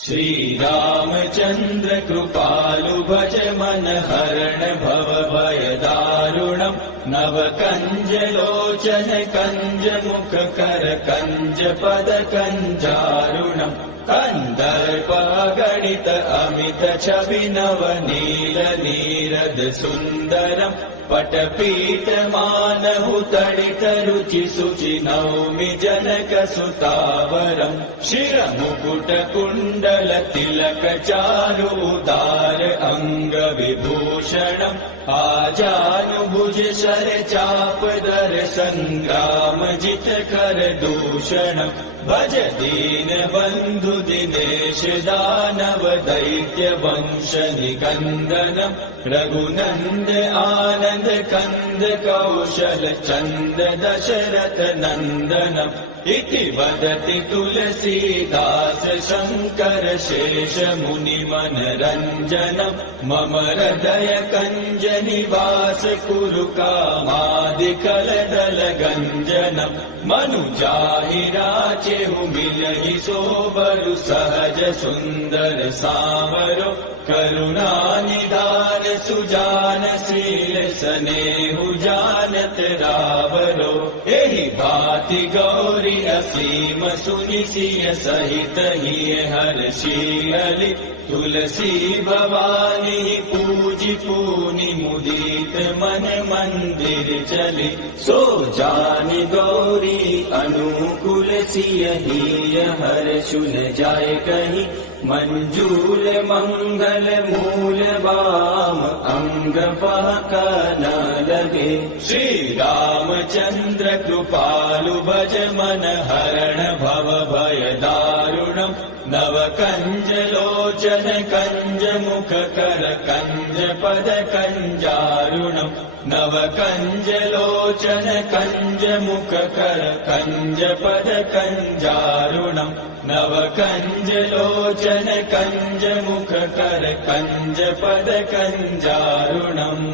श्रीरामचन्द्र कृपालु भज मन हरण भव भय दारुणम् नव कंज लोचन कंज मुख कर कंज पद कंजारुणम् कंदर्प गणित अमित छवि नव नील नीरद सुंदरम् पटपीठ मानहु तडित रुचि सुचि नौमि जनक सुतावरम् शिर मुकुट कुण्डल तिलक चारु उदार अंग विभूषणम् आजानुभुज शर चाप दर संग्राम जित कर दूषणम् भज दीन बंधु दिनेश दानव दैत्य वंश निकंदनम् रघुनंद आनंद कंद कौशल चंद दशरथ नंदनम् इति वदति तुलसीदास शंकर शेष मुनि मनरंजनम् मम हृदय कंज निवास कुरु कामादिकल दल गंजनम् मनुजाहि राचेहु मिलहि सोबरु सहज सुंदर सावरो करुणा निधान सुजान शील सनेहु जानत रावरो एहि भाति गौरी असीम सुनि सिय सहित हिय हर्षियलि तुलसी भवानी पूजि पूनि मुदित मन मंदिर चली सो जानि गौरी अनुकूल सिय हिय हर्षुन जाय कहि मंजूल मंगल मूल वाम अंग पहक न लगे श्री रामचंद्र कृपालु भज मन हरण भव भय दारुणम् नव कंज लोचन कंज मुख कर कंज पद कंजारुणम् नव कंज लोचन कंज मुख कर कंज पद कंजारुणम् नव कंज लोचन कंज मुख कर कंज पद कंजारुणम्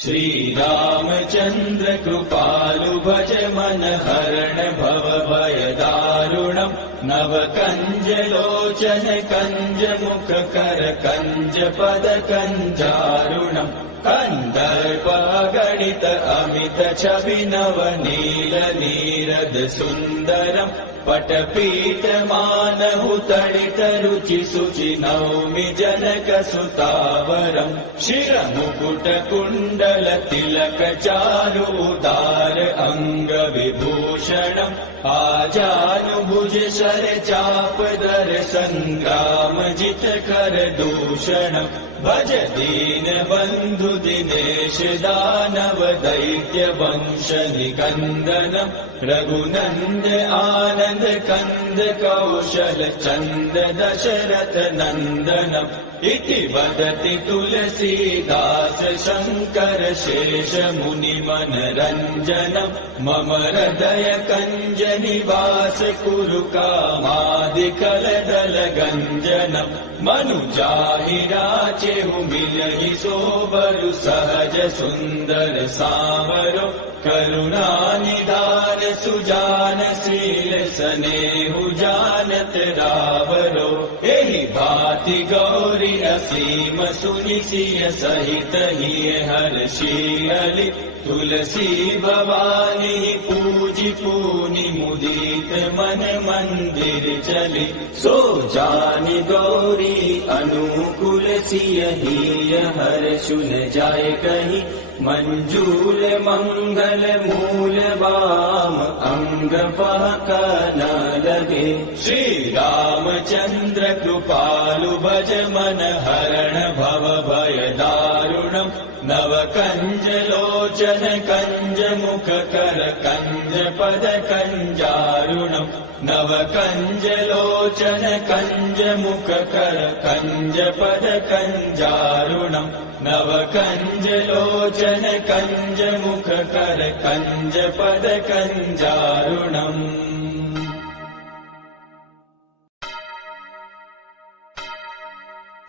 श्री रामचंद्र कृपालु भज मन हरण भव भय दारुणम् नव कंज लोचन कंज मुख कर कंज पद कंजारुणम् कंदर्प गणित अमित छवि नव नील नीरद सुंदरम् पटपीठ मानहु तडित रुचि सुचि नौमि जनक सुतावरम् शिर मुकुट कुण्डल तिलक चारु उदार अंग विभूषणम् आजानुभुज शर चाप दर संग्राम जित कर दूषणम् भज दीन बंधु दिनेश दानव दैत्य वंश निकंदनम् रघुनंद आनंद कंद कौशल चंद दशरथ नंदनम् इति वदति तुलसीदास शंकर शेष मुनि मनरंजनम् मम हृदय कंज निवास कुरु कामादिकल दल गंजनम् मनुजाहि राचेहु मिलहि सोबरु सहज सुंदर सावरो करुणा निधान सुजान शील सनेहु जानत रावरो एहि भाति गौरी असीम सुनि सिय सहित हिय हर्षियलि तुलसी भवानी पूजि पूनि मुदित मन मंदिर चली सो जानि गौरी अनुकूल सिय हिय हर्षुन जाय कहि मंजूल मंगल मूल वाम अंग पहक न लगे श्री रामचंद्र कृपालु भज मन हरण भव भय दारुणम् नव कंज लोचन कंज मुख कर कंज पद कंजारुणम् नव कंज लोचन कंज मुख कर कंज पद कंजारुणम् नव कंज लोचन कंज मुख कर कंज पद कंजारुणम्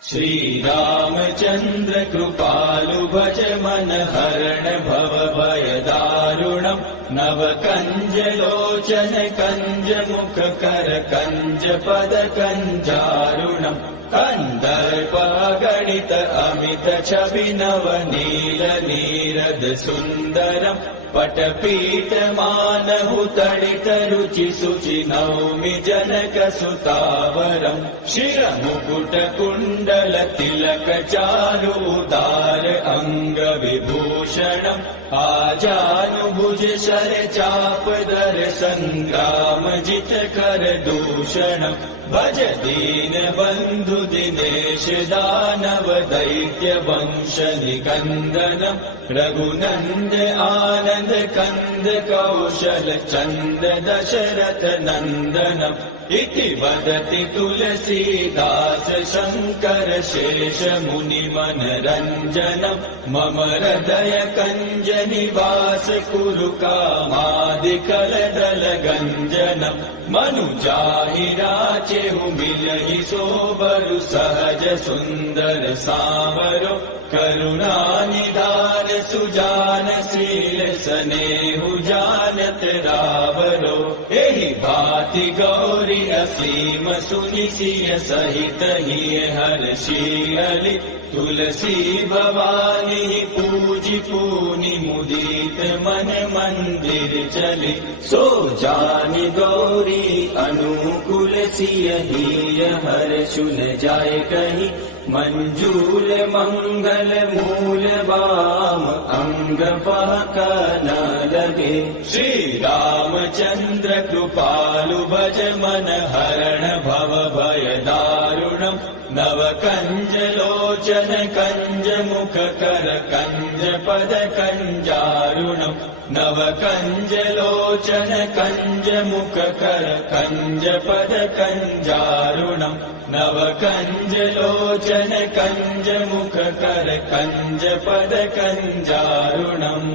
श्री रामचंद्र कृपालु भज मन हरण भव भय दारुणम् कञ्जदारुणम् नव कञ्जलोचन कञ्जमुखकर कञ्जपद कञ्जारुणम् कन्दर्पगणित अमित छवि नव नील नीरद सुन्दरम् पटपीठमानहु तडित रुचि शुचि नौमि जनक सुतावरम् शिरमुकुट कुण्डल तिलक चारु उदार अङ्ग विभूषणम् आजानुभुज शर चाप दर सङ्ग्राम जित कर दूषणम् भज दीन बन्धु दिनेश दानव दैत्य वंश निकन्दनम् रघुनन्द आनन्द कन्द कौशल चन्द दशरथ नन्दनम् इति वदति तुलसीदास शङ्कर शेष मुनि मनरञ्जनम् मम हृदय कञ्ज निवास कुरु कामादिकलदल गञ्जनम् मनुजाहि राचेहु मिलहि सोबरु सहज सुन्दर सावरो करुणानिधान सुजान शील स्नेहु जानत रावरो एहि भाति गौरी असीम सुनि सिय सहित हिय हर्षियलि तुलसी भवानी पूजि पूनि मुदित मन मंदिर चली सो जानि गौरी अनुकूल सिय हिय हर्षुन जाय कहि मंजूल मंगल मूल वाम अंग पहक न लगे श्री रामचंद्र कृपालु भज मन हरण भव भय दारुणम् नव कंज लोचन कंज मुख कर कंज पद कंजारुणम् नव कंज लोचन कंज मुख कर कंज पद कंजारुणम् नव कंज लोचन कंज मुख कर कंज पद कंजारुणम्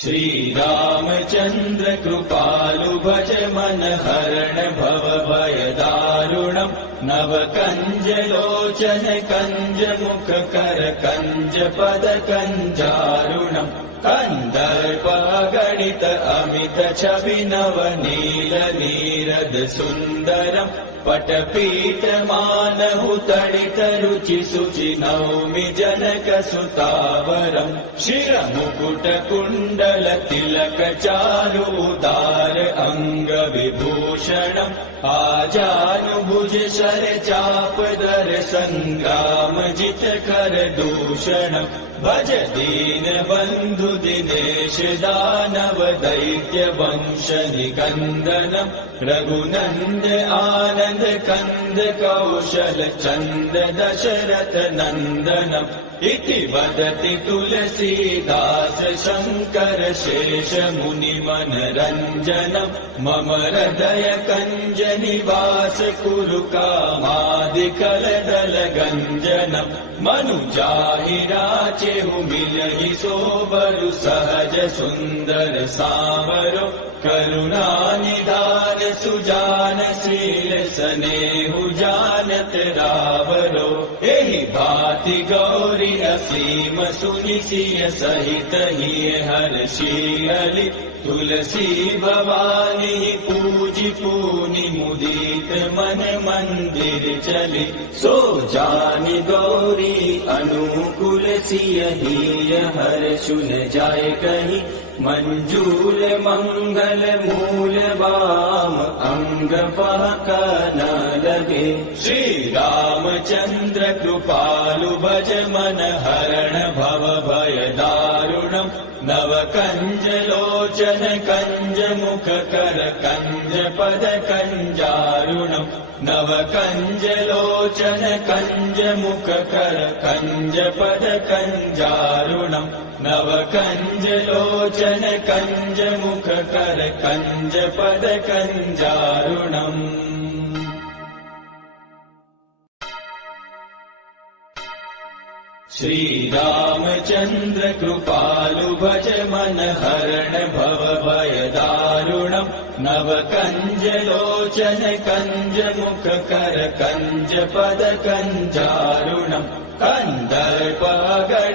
श्री रामचंद्र कृपालु भज मन हरण भव भय दारुणम् नव कंज लोचन कंज मुख कर कंज पद कंजारुणम् कन्दर्पगणित अमित छवि नव नील नीरद सुन्दरम् पटपीठमानहु तडित रुचि शुचि नौमि जनक सुतावरम् शिरमुकुट कुण्डल तिलक चारु उदार अङ्ग विभूषणम् आजानुभुज शर चाप दर सङ्ग्राम जित कर दूषणम् भज दीन बन्धु दिनेश दानव दैत्य वंश निकन्दनम् रघुनन्द आनन्द कन्द कौशल चन्द दशरथ नन्दनम् इति वदति तुलसीदास शङ्कर शेष मुनि मनरञ्जनम् मम हृदय कञ्ज निवास कुरु कामादिकलदल गञ्जनम् मनुजाहि राचेहु मिलहि सोबरु सहज सुन्दर सावरो करुणानिधान सुजान शील स्नेहु जानत रावरो एहि भाति गौरी असीम सुनि सिय सहित हिय हर्षियलि तुलसी भवानी पूजि पूनि मुदित मन मंदिर चली सो जानि गौरी अनुकूल सिय हिय हर्षुन जाय कहि मंजूल मंगल मूल वाम अंग पहक न लगे श्री रामचंद्र कृपालु भज मन हरण भव भय दारुणम् नव कंज लोचन कंज मुख कर कंज पद कंजारुणम् नव कंज लोचन कंज मुख कर कंज पद कंजारुणम् नव कंज लोचन कंज मुख कर कंज पद कंजारुणम् श्री रामचंद्र कृपालु भज मन हरण भव भय दारुणम् नव कंज लोचन कंज मुख कर कंज पद कंजारुणम् कन्दर्प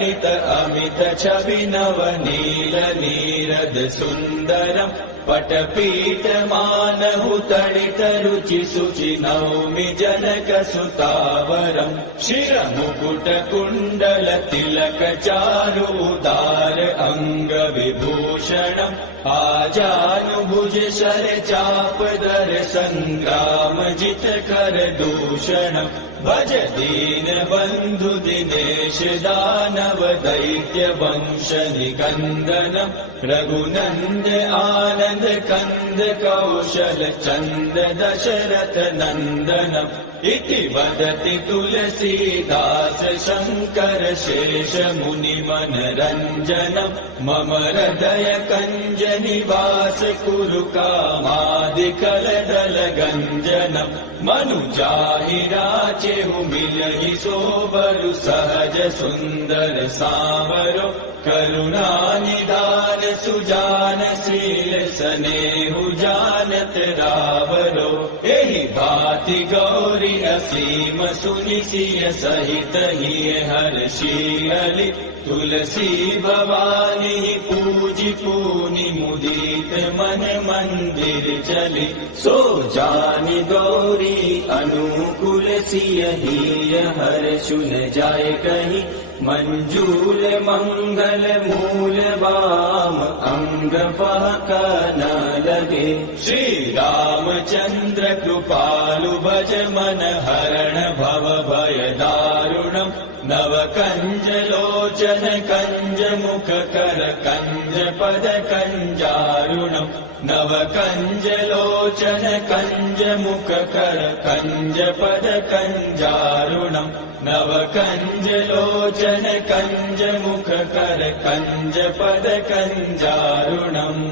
गणित अमित छवि नव नील नीरद सुन्दरम् पटपीठ मानहु तडित रुचि शुचि नौमि जनक सुतावरम् शिरमुकुट कुण्डल तिलक चारु उदार अंग विभूषणम् आजानुभुज शर चाप दर संग्राम जित कर दूषणम् भज दीन बंधु दिनेश दानव दैत्य वंश निकंदनम् रघुनंद आनंद कंद कौशल चंद दशरथ नंदनम् इति वदति तुलसीदास शंकर शेष मुनि मनरंजनम् मम हृदय कंज निवास कुरु कामादिकल दल गंजनम् मनुजाहि राचेहु मिलहि सोबरु सहज सुंदर सांवरो करुणा निधान सुजान शील सनेहु जानत रावरो एहि भाति गौरी असीम सुनि सिय सहित हिय हर्षियलि तुलसी भवानी पूजि पूनि मुदित मन मंदिर चली सो जानि गौरी अनुकूल सिय हिय हर्षु न जाय कहि मंजूल मंगल मूल वाम अंग फहक न लगे श्री रामचंद्र कृपालु भज मन हरण भव भय दारुणम् नव कंज लोचन कंज मुख कर कंज पद कंजारुणम् नव कंज लोचन कंज मुख कर कंज पद कंजारुणम् नव कंज लोचन कंज मुख कर कंज पद कंजारुणम्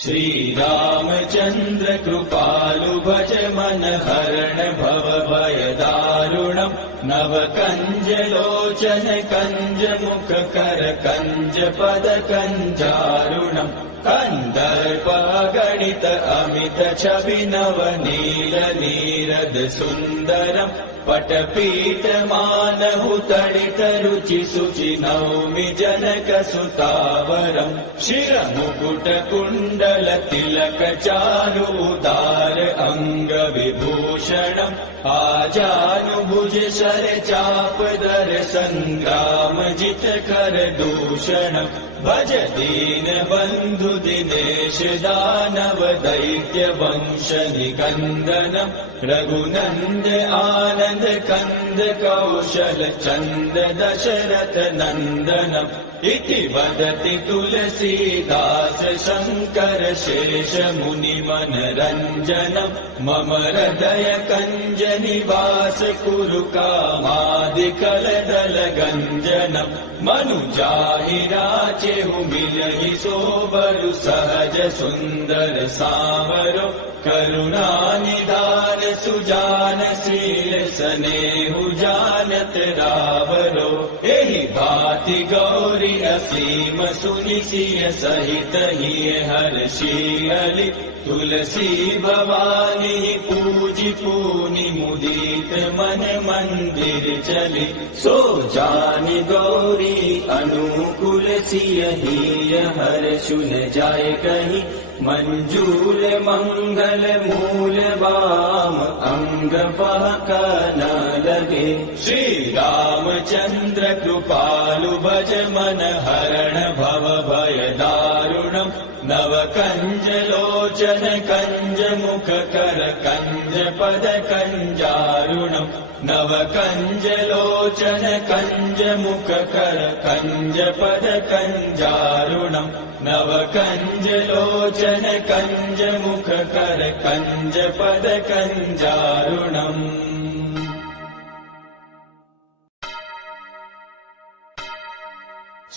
श्री रामचंद्र कृपालु भज मन हरण भव भय दारुणम् नव कंज लोचन कंज मुख कर कंज पद कंजारुणम् कंदर्प गणित अमित छवि नव नील नीरद सुन्दरम् पटपीठ मानहु तडित रुचि शुचि नौमि जनक सुतावरम् शिरमुकुट कुण्डल तिलक चारु उदार अंग विभूषणम् आजानुभुज शर चाप दर संग्राम जित कर दूषणम् भज दीन बंधु दिनेश दानव दैत्य वंश निकंदनम् रघुनंद आनंद कंद कौशल चंद दशरथ नंदनम् इति वदति तुलसीदास शंकर शेष मुनि मनरंजनम् मम हृदय कंज निवास कुरु कामादिकल दल गंजनम् मनुजाहि राचेहु मिलहि सोबरु सहज सुंदर सांवरो करुणा निधान सुजान शील सनेहु जानत रावरो एहि भाति गौरी असीम सुनि सिय सहित हिय हर्षियलि तुलसी भवानी पूजि पूनि मुदित मन मंदिर चली सो जानि गौरी अनुकूल सिय हिय हर्षु न जाय कहि मंजूल मंगल मूल वाम अंग फहक न लगे श्री रामचंद्र कृपालु भज मन हरण भव भय दारुणम् नव कंज लोचन कंज मुख कर कंज पद कंजारुणम् नव कंज लोचन कंज मुख कर कंज पद कंजारुणम् नव कंज लोचन कंज मुख कर कंज पद कंजारुणम्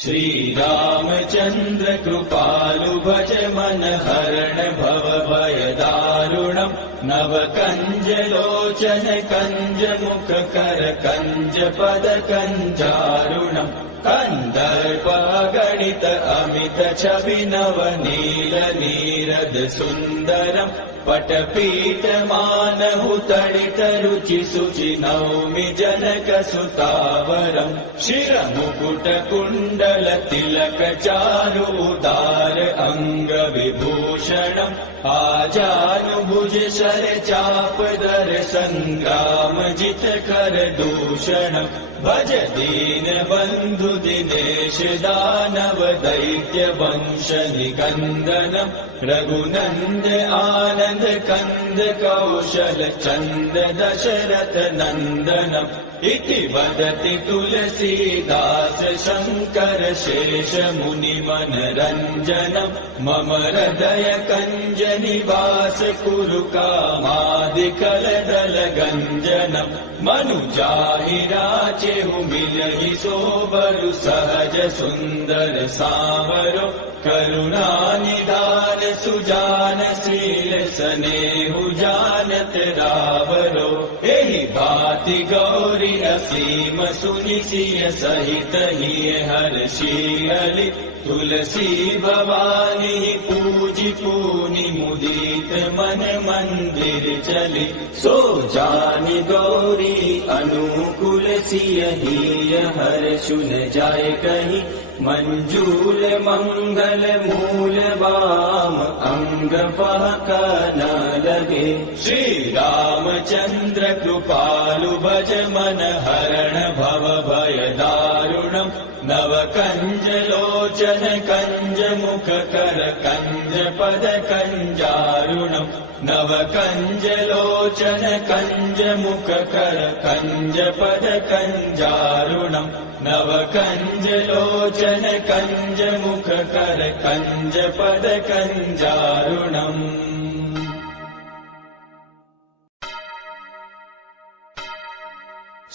श्री रामचंद्र कृपालु भज मन हरण भव भय दारुणम् नव कंज लोचन कंज मुख कर कंज पद कंजारुणम् कंदर्प गणित अमित छवि नव नील नीरद सुन्दरम् पटपीठ मानहु तडित रुचि शुचि नौमि जनक सुतावरम् शिरमुकुट कुण्डल तिलक चारु उदार अंग विभूषणम् आजानुभुज शर चाप दर संग्राम जित कर दूषणम् भज दीन बंधु दिनेश दानव दैत्य वंश निकंदनम् रघुनंद आनंद कंद कौशल चंद दशरथ नंदनम् इति वदति तुलसीदास शंकर शेष मुनि मनरंजनम् मम हृदय कंज निवास कुरु कामादिकल दल गंजनम् मनुजाहि राचेहु मिलहि सोबरु सहज सुंदर सावरो करुणा निधान सुजान शील स्नेहु जानत रावरो एहि भांति गौरी असीम सुनि सिय सहित हिय हर्षि तुलसी भवानी पूजि पूनि मुदित मन मंदिर चली सो जानि गौरी अनुकूल सिय हिय हर्षु न जाय कहीं मंजूल मंगल मूल वाम अंग फहक न लगे श्री रामचंद्र कृपालु भज मन हरण भव भय दारुणम् नव कंज लोचन कंज मुख कर कंज पद कंजारुणम् नव कंज लोचन कंज मुख कर कंज पद कंजारुणम् नव कंज लोचन कंज मुख कर कंज पद कंजारुणम्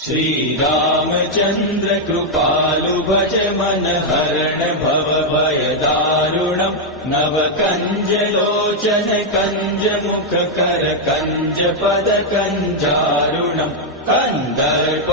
श्री रामचंद्र कृपालु भज मन हरण भव भय दारुणम् नव कंज लोचन कंज मुख कर कंज पद कंजारुणम् कंदर्प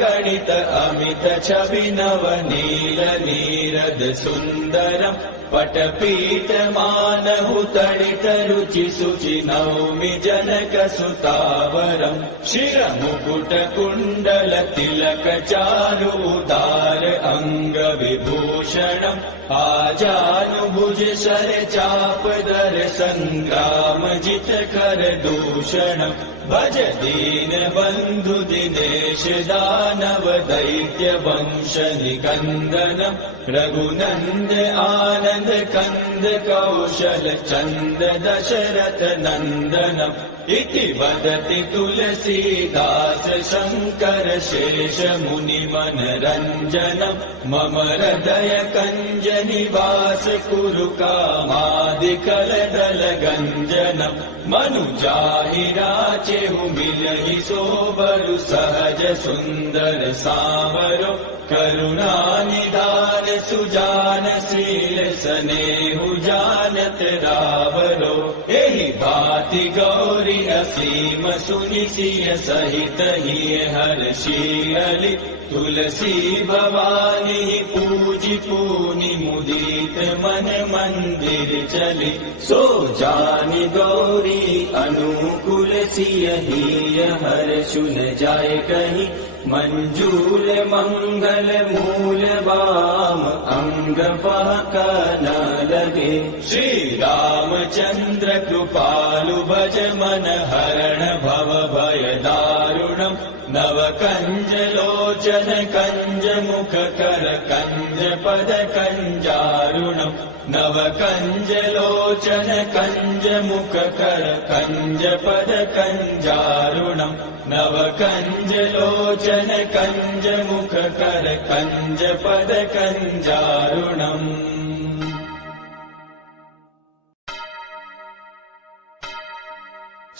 गणित अमित छवि नव नील नीरद सुंदरम् पटपीठ मानहु तडित रुचि शुचि नौमि जनक सुतावरम् शिरमुकुट कुण्डल तिलक चारु उदार अंग विभूषणम् आजानुभुज शर चाप दर संग्राम जित कर दूषणम् भज दीन बंधु दिनेश दानव दैत्य वंश निकंदनम् रघुनंद आनंद कंद कौशल चंद दशरथ नंदनम् इति वदति तुलसीदास शंकर शेष मुनि मनरंजनम् मम हृदय कंज निवास कुरु कामादिकल दल गंजनम् मनुजाहि राचेहु मिलहि सोबरु सहज सुंदर सावरो करुणा निधान सुजान शील स्नेहु जानत रावरो एहि भांति गौरी असीम सुनि सिय सहित हिय हर्षि तुलसी भवानी पूजि पूनि मुदित मन मंदिर चली सो जानि गौरी अनुकूल सिय हिय हर्षु न जाय कहीं मंजूल मंगल मूल वाम अंग फहक न लगे श्री रामचंद्र कृपालु भज मन हरण भव भय दारुणम् नव कंज लोचन कंज मुख कर कंज पद कंजारुणम् नव कंज लोचन कंज मुख कर कंज पद कंजारुणम् नव कंज लोचन कंज मुख कर कंज पद कंजारुणम्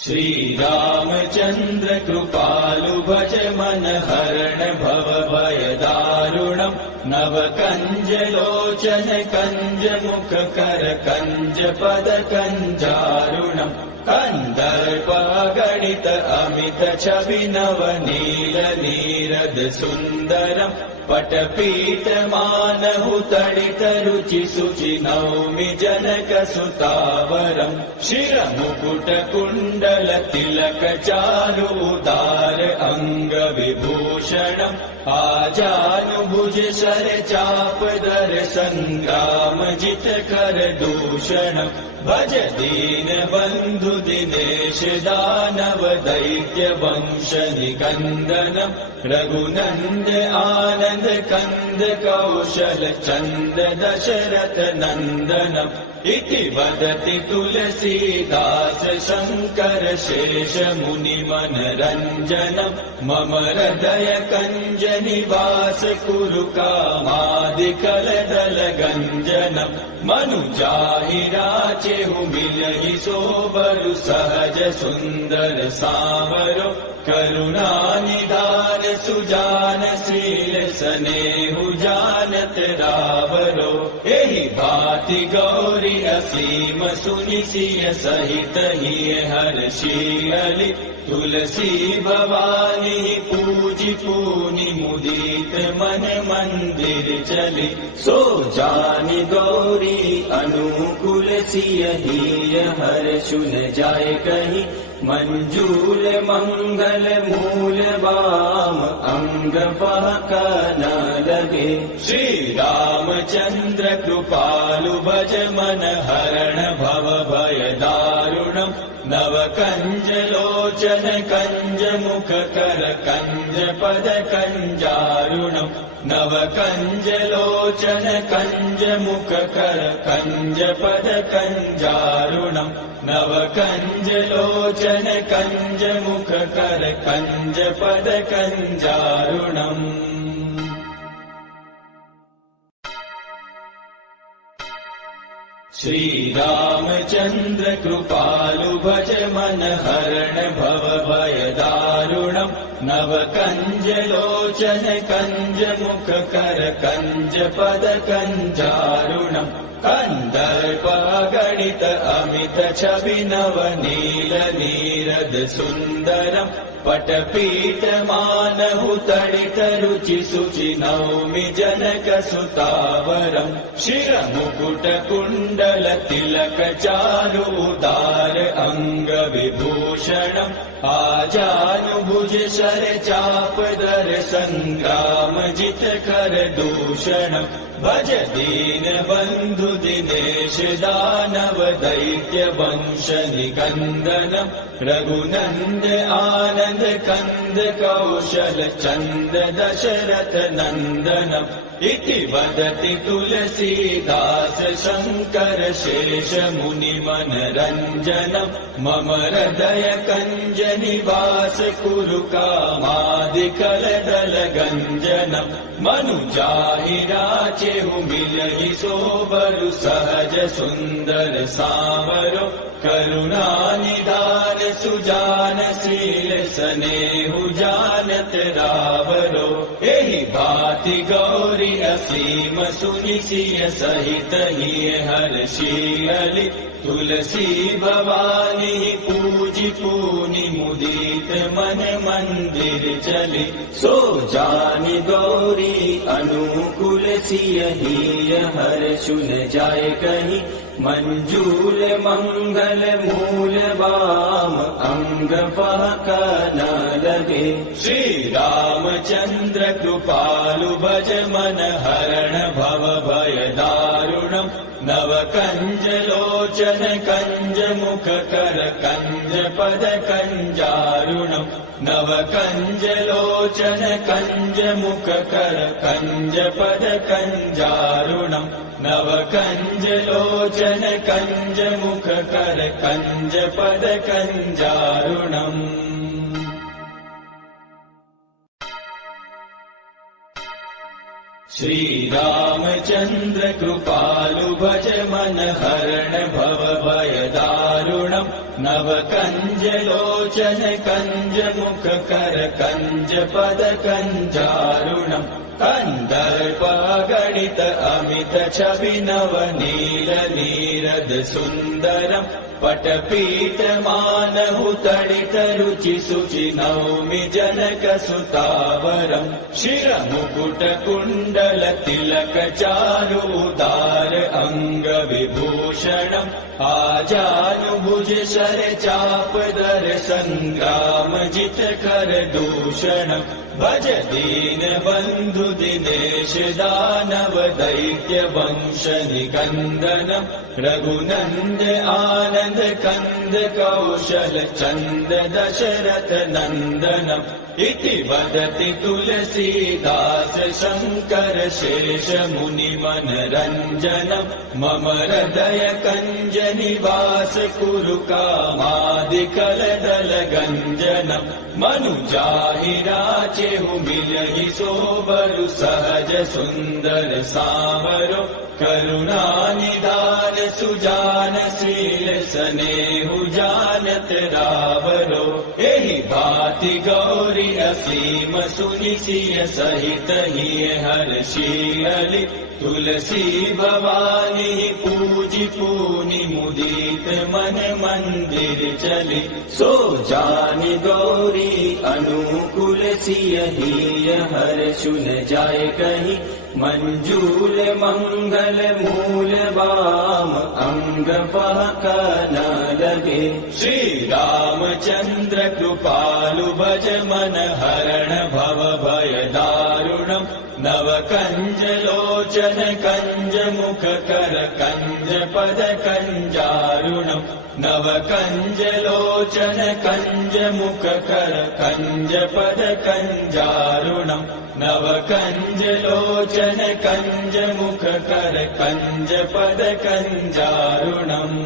श्री रामचंद्र कृपालु भज मन हरण भव भय दारुणम् नव कंज लोचन कंज मुख कर कंज पद कंजारुणम् कन्दर्पगणित अमित छवि नवनील नीरद सुन्दरम् पटपीठमानहु तडित रुचि शुचि नौमि जनक सुतावरम् शिरमुकुट कुण्डल तिलक चारु उदार अङ्ग विभूषणम् आजानुभुज शर चाप दर सङ्ग्राम जित कर दूषणम् भज दीन बन्धु दिनेश दानव दैत्य वंश निकन्दनम् रघुनन्द आनन्द कन्द कौशल चन्द दशरथ नन्दनम् इति वदति तुलसीदास शङ्कर शेष मुनि मनरञ्जनम् मम हृदय कञ्ज निवास कुरु कामादिकलदल गञ्जनम् मनुजाहि राचेहु मिलहि सोबरु सहज सुन्दर सावरो करुणा निधान सुजान शील स्नेहु जानत रावरो एहि भाति गौरी असीम सुनि सिय सहित हिय हर्षियलि तुलसी भवानी पूजि पूनि मुदित मन मंदिर चली सो जानि गौरी अनुकूल सिय हिय हर्षुन जाय कहि मंजूल मंगल मूल वाम अंग बहक न लगे श्री रामचंद्र कृपालु भज मन हरण भव भय दारुणम् नव कंज लोचन कंज मुख कर कंज पद कंजारुणम् नव कंज लोचन कंज मुख कर कंज पद कंजारुणम् नव कंज लोचन कंज मुख कर कंज पद कंजारुणम् श्री रामचंद्र कृपालु भज मन हरण भव भय दारुणम् नव कंज लोचन कंज मुख कर कंज पद कंजारुणम् कन्दर्पगणित अमित छवि नवनील नीरद सुन्दरम् पटपीठमानहु तडित रुचि शुचि नौमि जनक सुतावरम् शिरमुकुट कुण्डल तिलक चारु उदार अङ्ग विभूषणम् आजानुभुज शर चाप दर सङ्ग्राम जित कर दूषणम् भज दीन बन्धु दिनेश दानव दैत्य वंश निकन्दनम् रघुनन्द आनन्द कन्द कौशल चन्द दशरथ नन्दनम् इति वदति तुलसीदास शङ्कर शेष मुनि मनरञ्जनम् मम हृदय कञ्ज निवास कुरु कामादिकलदल गञ्जनम् मनुजाहि राचेहु मिलहि सोबरु सहज सुन्दर सावरो करुणा निधान सुजान शील स्नेहु जानत रावरो एहि भाति गौरी असीम सुनि सिय सहित हिय हर्षियलि तुलसी भवानी पूजि पूनि मुदित मन मंदिर चली सो जानि गौरी अनुकूल सिय हिय हर्षुन जाय कहि मंजूल मंगल मूल वाम अंग बहक न लगे श्री रामचंद्र कृपालु भज मन हरण भव भय दारुणम् नव कंज लोचन कंज मुख कर कंज पद कंजारुणम् नव कंज लोचन कंज मुख कर कंज पद कंजारुणम् नव कंज लोचन कंज मुख कर कंज पद कंजारुणम् श्री रामचंद्र कृपालु भज मन हरण भव भय दारुणम् नव कंज लोचन कंज मुख कर कंज पद कंजारुणम् कन्दर्पगणित अमित छवि नवनील नीरद सुन्दरम् पटपीठमानहु तडितरुचि शुचि नौमि जनकसुतावरम् शिरमुकुटकुण्डल तिलक चारुदार अङ्गविभूषणम् आजानुभुज शर चापदर सङ्ग्राम जितकर दूषणम् भज दीन बन्धु दिनेश दानव दैत्य वंश निकन्दनम् रघुनन्द आनन्द कन्द कौशल चन्द दशरथ नन्दनम् इति वदति तुलसीदास शङ्कर शेष मुनि मनरञ्जनम् मम हृदय कञ्ज निवास कुरु कामादिकलदल गञ्जनम् मनुजाहि राचेहु मिलहि सोबरु सहज सुन्दर सावरो करुणानिधान सुजान शील स्नेहु जानत रावरो एहि भाति गौरी असीम सुनि सिय सहित हिय हर्षियलि तुलसी भवानी पूजि पूनि मुदित मन मंदिर चली सो जानि गौरी अनुकूल सिय हिय हर्षु न जाय कहि मंजूल मंगल मूल वाम अंग फहक न लगे श्री रामचंद्र कृपालु भज मन हरण भव भय दारुणम् नव कंज लोचन कंज मुख कर कंज पद कंजारुणम् नव कंज लोचन कंज मुख कर कंज पद कंजारुणम् नव कंज लोचन कंज मुख कर कंज पद कंजारुणम्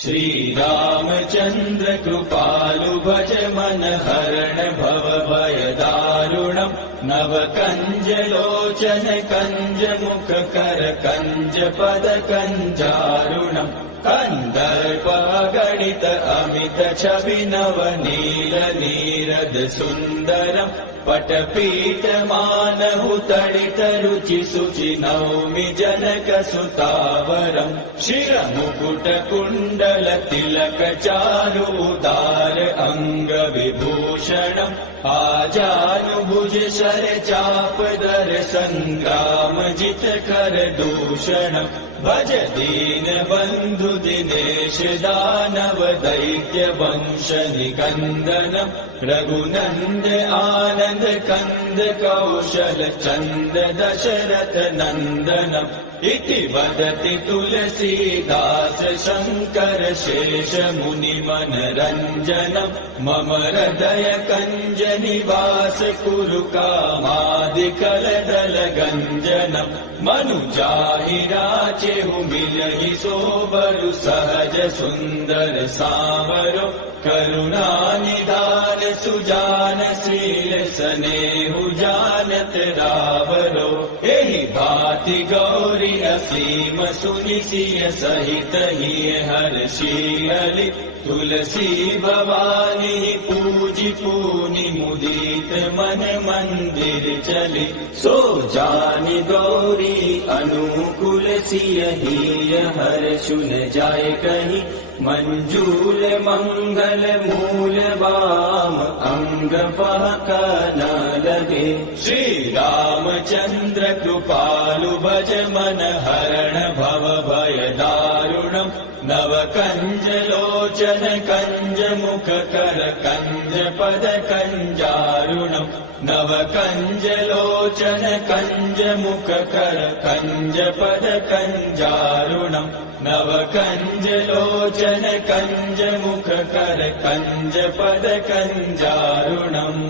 श्री रामचंद्र कृपालु भज मन हरण भव भय दारुणम् नव कंज लोचन कंज मुख कर कंज पद कंजारुणम् कंदर्प गणित अमित छवि नव नील नीरद सुन्दरम् पटपीठ मानहु तडित रुचि शुचि नौमि जनक सुतावरम् शिरमुकुट कुण्डल तिलक चारुदार अंग विभूषणम् आजानुभुज शर चापदर संग्राम जित कर दूषणम् भज दीन बन्धु दिनेश दानव दैत्य वंश निकन्दनम् रघुनन्द आनन्द कन्द कौशल चन्द दशरथ नन्दनम् इति वदति तुलसीदास शङ्कर शेष मुनि मनरञ्जनम् मम हृदय कञ्ज निवास कुरु कामादिकलदल गञ्जनम् मनुजाहि राचेहु मिलहि सोबरु सहज सुन्दर सावरो करुणानिधान सुजान शील स्नेहु जानत रावरो एहि भाति गौरी असीम सुनि सिय सहित हिय हर्षियलि तुलसी भवानी पूजि पूनि मुदित मन मंदिर चली सो जानि गौरी अनुकूल सिय हिय हर्षु न जाय कहि मंजूल मंगल मूल वाम अंग फहक न लगे श्री रामचंद्र कृपालु भज मन हरण भव भय दारुणम् नव कंज लोचन कंज मुख कर कंज पद कंजारुणम् नव कंज लोचन कंज मुख कर कंज पद कंजारुणम् नव कंज लोचन कंज मुख कर कंज पद कंजारुणम्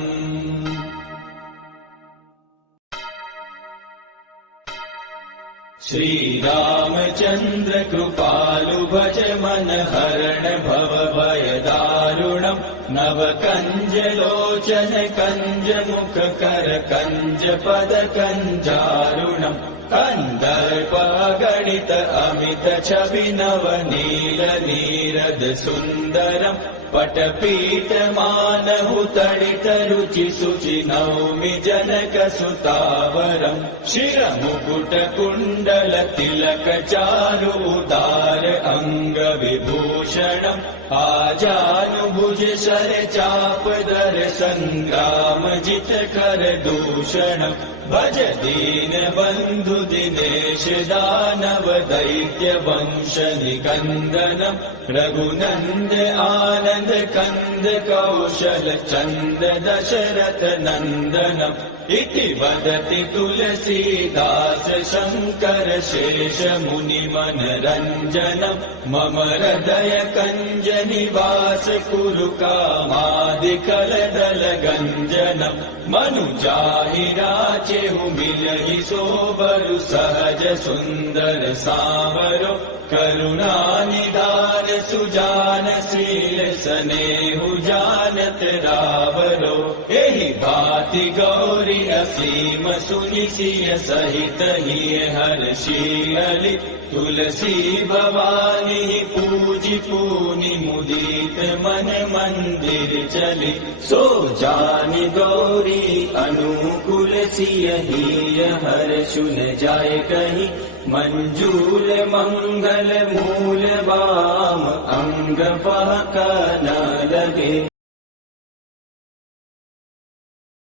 श्री रामचंद्र कृपालु भज मन हरण भव भय दारुणम् नव कंज लोचन कंज मुख कर कंज पद कंजारुणम् कंदर्प गणित अमित छवि नवनील नीरद सुंदरम पटपीठ मानहु तडित रुचि सुचि नौमि जनक सुतावरम शिर मुकुट कुंडल तिलक चारु उदार अंग विभूषणम आजानुभुज शर चाप दर संग्राम जित कर दूषणम भज दीन बंधु दिनेश दानव दैत्य वंश निकंदनम रघुनंद आनंद कंद कौशल चंद दशरथ नंदनम इति वदति तुलसीदास शंकर शेष मुनि मन रंजनम मम हृदय कंज निवास कुरु कामादिकल दल गंजनम मनुजाहि राचेहु मिलहि सोबरु सहज सुंदर सावरो करुणा निधान सुजान शील स्नेहु जानत रावरो एहि भांति गौरी असीम सुनि सिय सहित हिय हर्षियलि तुलसी भवानी पूजि पूनि मुदित मन मंदिर चली सो जानि गौरी अनुकूल सिय हिय हर्षु न जाय कहीं मंजूल मंगल मूल वाम अंग फहकन